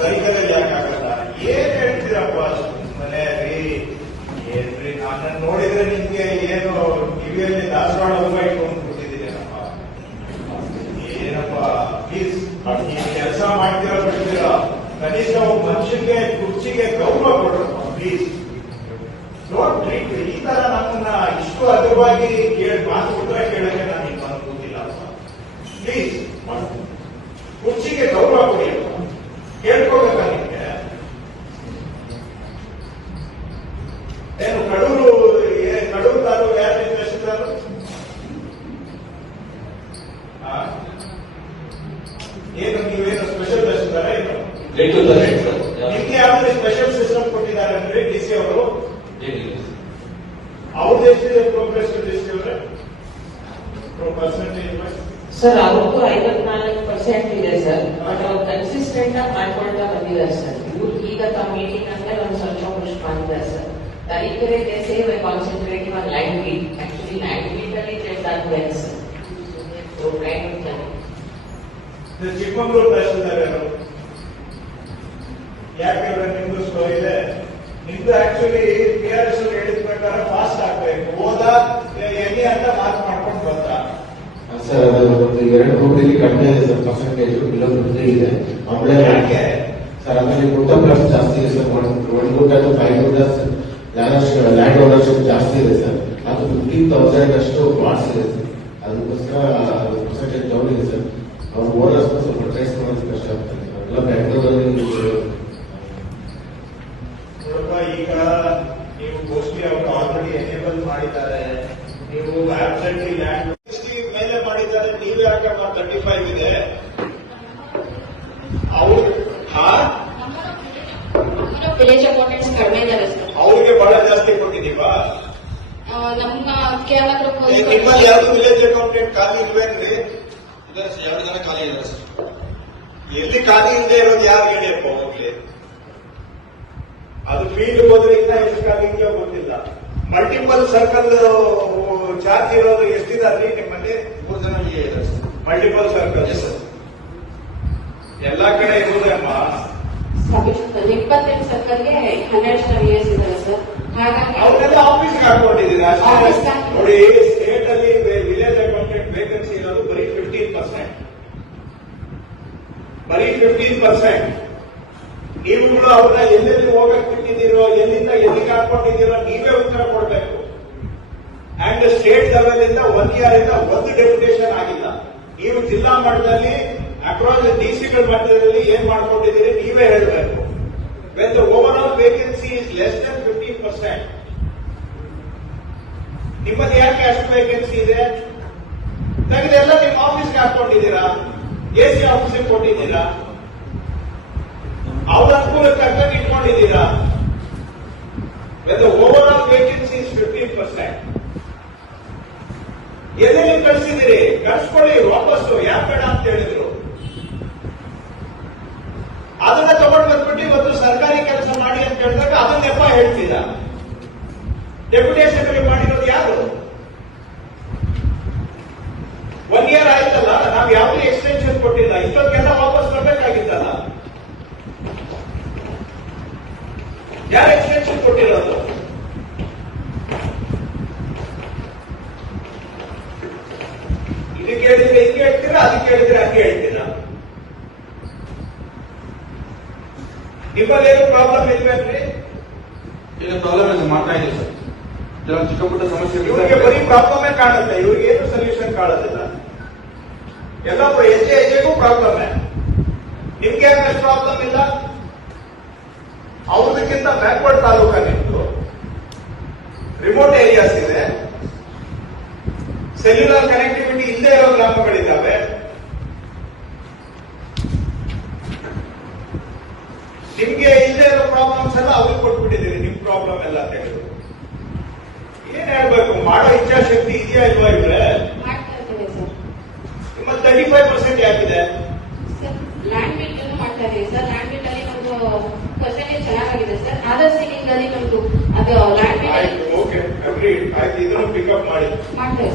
ಸೈಕಲಲ್ಲಿ ಯಾಕಾಗಲ್ಲ? ಏನ್ ಹೇಳ್ತೀರಪ್ಪ ಮನೆ ರೀ? ಏನ್ರಿ ನಾನು ನೋಡಿದ್ರೆ ನಿಮ್ಗೆ ಏನು ಕಿವಿಯಲ್ಲಿ ದಾಸವಾಳ ಹೂವ ಇಟ್ಕೊಂಡು ಕೂತಿದ್ದೀರೇನಪ್ಪ? ಏನಪ್ಪ ಪ್ಲೀಸ್ ಕೆಲಸ ಮಾಡ್ತೀರಾ ಬಿಡ್ತೀರಾ? ಕನಿಷ್ಠ ಒಬ್ಬ ಮನುಷ್ಯನಿಗೆ ಕುರ್ಚಿಗೆ ಗೌರವ ಕೊಡ್ರಪ್ಪ ಪ್ಲೀಸ್. ಡೋಂಟ್ ಟ್ರೀಟ್ ಈ ತರ ನಮ್ಮನ್ನ ಇಷ್ಟು ಅದ್ಭುತವಾಗಿ ಮಾತು ಉತ್ತರ ಕೇಳಕ್ಕೆ ನಾನು ನಿಮ್ಮ ಕೂತಿಲ್ಲ ಪ್ಲೀಸ್. ಕುರ್ಚಿಗೆ ಗೌರವ ಕೊಡಿ ಕೇಳ್ಕೊಳ್ಬೇಕಾ ನಿಮ್ಗೆ? ಏನು ಕಡೂರು ತಾಲೂಕು ಯಾರು ತಹಶೀಲ್ದಾರ್? ಏನು ನೀವೇನು ಸ್ಪೆಷಲ್ ತಹಶೀಲ್ದಾರ? ಏನು ನಿಮ್ಗೆ ಯಾವ್ದು ಸ್ಪೆಷಲ್ ಸಿಸ್ಟಮ್ ಕೊಟ್ಟಿದ್ದಾರೆ ಅಂದ್ರೆ ಡಿ ಸಿ ಅವರು? ಅವ್ರದ್ದು ಎಷ್ಟಿದೆ ಪ್ರೋಗ್ರೆಸ್ ಡಿ ಸಿ ಅವರೇ ಪರ್ಸೆಂಟೇಜ್? ಸರ್ ಅವ್ರದ್ದು 54% ಇದೆ ಸರ್. ಬಟ್ ಅವ್ರು ಕನ್ಸಿಸ್ಟೆಂಟ್ ಆಗಿ ಮಾಡ್ಕೊಳ್ತಾ ಬಂದಿದ್ದಾರೆ ಸರ್. ಇವ್ರು ಈಗ ತಮ್ಮ ಮೀಟಿಂಗ್ ಅಂದ್ರೆ ಒಂದು ಸ್ವಲ್ಪ ಪುಷ್ ಮಾಡಿದ್ದಾರೆ sir. Tarikere they say we're concentrating on line feed. Actually line feed ಅಲ್ಲಿ they've done well sir. So line feed ಅಲ್ಲಿ ಚಿಕ್ಕಮಗಳೂರು ತಹಶೀಲ್ದಾರ್ ಯಾಕೆ ನಿಮ್ದು ಸ್ಲೋ ಇದೆ? ನಿಮ್ದು ಆಕ್ಚುಲಿ PRS ಹೇಳಿದ ಪ್ರಕಾರ ಫಾಸ್ಟ್ ಆಗ್ಬೇಕು. ಹೋದ ಎಲ್ಲಿ ಅಂತ ಮಾರ್ಕ್ ಮಾಡ್ಕೊಂಡು ಬಂದ ಸರ್. ಅದು ಒಂದು 2 ರೂಪಾಯಿ ಕಡಿಮೆ ಇದೆ ಸರ್ ಪರ್ಸೆಂಟೇಜ್. ಇಲ್ಲೊಂದು ಇದೆ ಆಮೇಲೆ ಯಾಕೆ ಸರ್? ಆಮೇಲೆ ಗುಡ್ಡ ಪ್ಲಸ್ ಜಾಸ್ತಿ ಇದೆ ಸರ್. 1 ಗುಡ್ಡ 5 ಗುಡ್ಡ ಲ್ಯಾಂಡ್ ಓನರ್ಶಿಪ್ ಜಾಸ್ತಿ ಇದೆ ಸರ್. ಅದು 15,000 ಅಷ್ಟು ಪ್ಲಾಟ್ಸ್ ಇದೆ ಸರ್. ಅದಕ್ಕೋಸ್ಕರ ಪರ್ಸೆಂಟೇಜ್ ಡೌನ್ ಇದೆ ಸರ್. ಅವ್ರ ಓನರ್ಸ್ ಸ್ವಲ್ಪ ಟ್ರೇಸ್ ಮಾಡೋದು ಕಷ್ಟ ಆಗ್ತದೆ ಸರ್. ಎಲ್ಲ ಬ್ಯಾಂಗ್ಳೂರಲ್ಲಿ ಈಗ ನೀವು ಗೋಷ್ಠಿ ಅವರು ಆಲ್ರೆಡಿ ಎನೇಬಲ್ ಮಾಡಿದ್ದಾರೆ. ನೀವು ಆಬ್ಸೆಂಟ್ಲಿ ಲ್ಯಾಂಡ್ ಮೇಲೆ ಮಾಡಿದ್ದಾರೆ. ನೀವು ಯಾಕೆ 35 ಇದೆ? ಅವರು ವಿಲೇಜ್ ಅಕೌಂಟೆಂಟ್ಸ್ ಕಡಿಮೆ ಇದ್ದಾರೆ ಸರ್. ಅವ್ರಿಗೆ ಬಹಳ ಜಾಸ್ತಿ ಕೊಟ್ಟಿದೀವಾ? ನಮ್ಮ ಕೇರಳ ನಿಮ್ಮಲ್ಲಿ ಯಾವ್ದು ವಿಲೇಜ್ ಅಕೌಂಟೆಂಟ್ ಖಾಲಿ ಇಲ್ವೇನ್ರಿ? 2 ಜನ ಖಾಲಿ ಇದ್ದಾರೆ ಸರ್. ಎಲ್ಲಿ ಖಾಲಿ ಇಲ್ಲದೆ ಇರೋದು ಯಾರು ಹೇಳಿಯಪ್ಪ ಹೋಗ್ಲಿ? ಅದು ಫೀಲ್ಡ್ ಹೋದ್ರೆ ಇನ್ನ ಎಷ್ಟು ಖಾಲಿ ಇದೆಯೋ ಗೊತ್ತಿಲ್ಲ. ಮಲ್ಟಿಪಲ್ ಸರ್ಕಲ್ ಚಾರ್ಜ್ ಇರೋದು ಎಷ್ಟಿದಾರ್ರಿ ನಿಮ್ಮಲ್ಲಿ? 3 ಜನ ಇದ್ದಾರೆ ಸರ್. ಮಲ್ಟಿಪಲ್ ಸರ್ಕಲ್ ಎಲ್ಲಾ ಕಡೆ ಇರುವುದಮ್ಮ. 28 ಸರ್ಕಲ್ಗೆ 100 ಇಯರ್ಸ್ ಇದ್ದಾರೆ ಸರ್. ಹಾಗಾಗಿ ಅವರೆಲ್ಲ ಆಫೀಸ್ಗೆ ಹಾಕೊಂಡಿದ್ದೀರಾ? ನೋಡಿ, ಸ್ಟೇಟ್ ಅಲ್ಲಿ ವಿಲೇಜ್ ಅಕೌಂಟೆಂಟ್ ವೇಕೆನ್ಸಿ ಇರೋದು ಬರೀ 15%. ಬರೀ 15%. ನೀವುಗಳು ಅವ್ರನ್ನ ಎಲ್ಲೆಲ್ಲಿ ಹೋಗಕ್ ಬಿಟ್ಟಿದ್ದೀರೋ, ಎಲ್ಲಿಂದ ಎಲ್ಲಿಗೆ ಹಾಕೊಂಡಿದ್ದೀರೋ ನೀವೇ ಉತ್ತರ ಕೊಡಬೇಕು. ಅಂಡ್ ಸ್ಟೇಟ್ ಲೆವೆಲ್ ಇಂದ 1 ಇಯರ್ ಇಂದ ಒಂದು ಡೆಪ್ಯುಟೇಷನ್ ಆಗಿಲ್ಲ. ನೀವು ಜಿಲ್ಲಾ ಮಟ್ಟದಲ್ಲಿ ಅಕ್ರಾಸ್ ಡಿಸಿಗಳ ಮಟ್ಟದಲ್ಲಿ ಏನ್ ಮಾಡ್ಕೊಂಡಿದ್ದೀರಿ ನೀವೇ ಹೇಳಬೇಕು. When the overall vacancy is less than 15%. ನಿಮ್ಮದು ಯಾಕೆ ಅಷ್ಟು ವೇಕೆನ್ಸಿ ಇದೆ? ತೆಗೆದೆಲ್ಲ ನಿಮ್ಮ ಆಫೀಸ್ಗೆ ಹಾಕೊಂಡಿದ್ದೀರಾ? AC ಆಫೀಸಿಗೆ ಕೊಟ್ಟಿದ್ದೀರಾ? ಅವ್ರ ಅನುಕೂಲಕ್ಕೆ ತಕ್ಕಂಗೆ ಇಟ್ಕೊಂಡಿದ್ದೀರಾ? When the overall vacancy is 15%. ಎಲ್ಲೆಲ್ಲಿ ಕಳಿಸಿದಿರಿ? ಕಳಿಸ್ಕೊಳ್ಳಿ ವಾಪಸ್ಸು. ಯಾಕೆ ಬೇಡ ಅಂತ ಹೇಳಿದ್ರು? ಅದನ್ನ ತಗೊಂಡು ಬಂದ್ಬಿಟ್ಟು ಇವತ್ತು ಸರ್ಕಾರಿ ಕೆಲಸ ಮಾಡಿ ಅಂತ ಹೇಳಿದಾಗ ಅದನ್ನ ನೆಪ ಹೇಳ್ತೀರಾ? ಡೆಪ್ಯುಟೇಷನ್ ಮಾಡಿರೋದು ಯಾರು? 1 ಇಯರ್ ಆಯ್ತಲ್ಲ, ನಾವು ಯಾವುದೇ ಎಕ್ಸ್ಟೆನ್ಷನ್ ಕೊಟ್ಟಿಲ್ಲ. ಇಷ್ಟೊತ್ತಿಗೆಲ್ಲ ವಾಪಸ್ ಬರಬೇಕಾಗಿತ್ತಲ್ಲ. ಯಾರು ಎಕ್ಸ್ಟೆನ್ಷನ್ ಕೊಟ್ಟಿರೋದು? ಇದಕ್ಕೆ ಹೇಳಿದ್ರೆ ಹಿಂಗೆ ಹೇಳ್ತೀರಾ, ಅದಕ್ಕೆ ಹೇಳಿದ್ರೆ ಹಂಗೆ ಹೇಳ್ತೀರಾ? ನಿಮ್ಮಲ್ಲೇನು ಪ್ರಾಬ್ಲಮ್ ಇಲ್ವೇನ್ರಿ? ಈಗ ಪ್ರಾಬ್ಲಮ್ ಮಾಡ್ತಾ ಇದೆ ಸರ್. ಕೆಲವೊಂದು ಚಿಕ್ಕ ಪುಟ್ಟ ಸಮಸ್ಯೆ ಇವ್ರಿಗೆ ಬರೀ ಪ್ರಾಬ್ಲಮೇ ಕಾಣುತ್ತೆ. ಇವ್ರಿಗೆ ಏನು ಸೊಲ್ಯೂಷನ್ ಕಾಣೋದಿಲ್ಲ. ಎಲ್ಲ ಹೆಜ್ಜೆಗೂ ಪ್ರಾಬ್ಲಮ್. ನಿಮ್ಗೆ ಯಾಕೆ ಪ್ರಾಬ್ಲಮ್ ಇಲ್ಲ? ಅವ್ರದಕ್ಕಿಂತ ಬ್ಯಾಕ್ವರ್ಡ್ ತಾಲೂಕ ನಿಮ್ದು. ರಿಮೋಟ್ ಏರಿಯಾಸ್ ಇದೆ. ಸೆಲ್ಯುಲರ್ ಕನೆಕ್ಟಿವಿಟಿ ಇಲ್ಲದೆ ಇರೋ ಗ್ರಾಮಗಳಿದ್ದಾವೆ. ನಿಮ್ಗೆ ಇಲ್ಲದೆ ಇರೋ ಪ್ರಾಬ್ಲಮ್ಸ್ ಎಲ್ಲ ಅವ್ರಿಗೆ ಕೊಟ್ಬಿಟ್ಟಿದ್ದೀರಿ. ನಿಮ್ ಪ್ರಾಬ್ಲಮ್ ಎಲ್ಲ ತೆಗೆದು ಏನ್ ಹೇಳ್ಬೇಕು? ಮಾಡೋ ಇಚ್ಛಾಶಕ್ತಿ ಇದೆಯಾ ಇಲ್ವಾ ಇವ್ರೆ? ಮಾಡ್ತಾ ಇದ್ದೇವೆ ಸರ್. ನಿಮ್ಮ 35% ಯಾಕಿದೆ? ಲ್ಯಾಂಡ್ ಬಿಲ್ ಮಾಡ್ತಾ ಇದೀವಿ ಸರ್. ಲ್ಯಾಂಡ್ ಬಿಲ್ ಅಲ್ಲಿ ನಮ್ದು ಪರ್ಸೆಂಟೇಜ್ ಚೆನ್ನಾಗಿದೆ ಸರ್. ಆದರ್ ಸೀಲಿಂಗ್ ಅಲ್ಲಿ ನಮ್ದು ಅದು ಲ್ಯಾಂಡ್ ಬಿಲ್ ಓಕೆ, ಅಗ್ರೀಡ್ ಆಯ್ತು. ಇದನ್ನು ಪಿಕಪ್ ಮಾಡಿ ಮಾಡ್ತೇವೆ